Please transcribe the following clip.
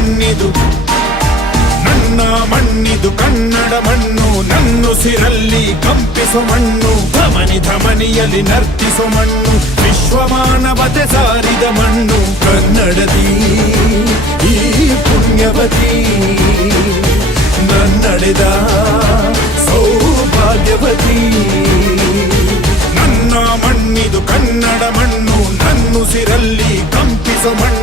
ಮಣ್ಣಿದು, ನನ್ನ ಮಣ್ಣಿದು ಕನ್ನಡ ಮಣ್ಣು. ನನ್ನುಸಿರಲ್ಲಿ ಕಂಪಿಸೋ ಮಣ್ಣು, ಧಮನಿ ಧಮನಿಯಲ್ಲಿ ನರ್ತಿಸೋ ಮಣ್ಣು. ವಿಶ್ವಮಾನವತೆ ಸಾರಿದ ಮಣ್ಣು ಕನ್ನಡದಿ ಈ ಪುಣ್ಯವತಿ. ನನ್ನಡೆದ ಸೌಭಾಗ್ಯವತಿ. ನನ್ನ ಮಣ್ಣಿದು ಕನ್ನಡ ಮಣ್ಣು, ನನ್ನುಸಿರಲ್ಲಿ ಕಂಪಿಸೋ ಮಣ್ಣು.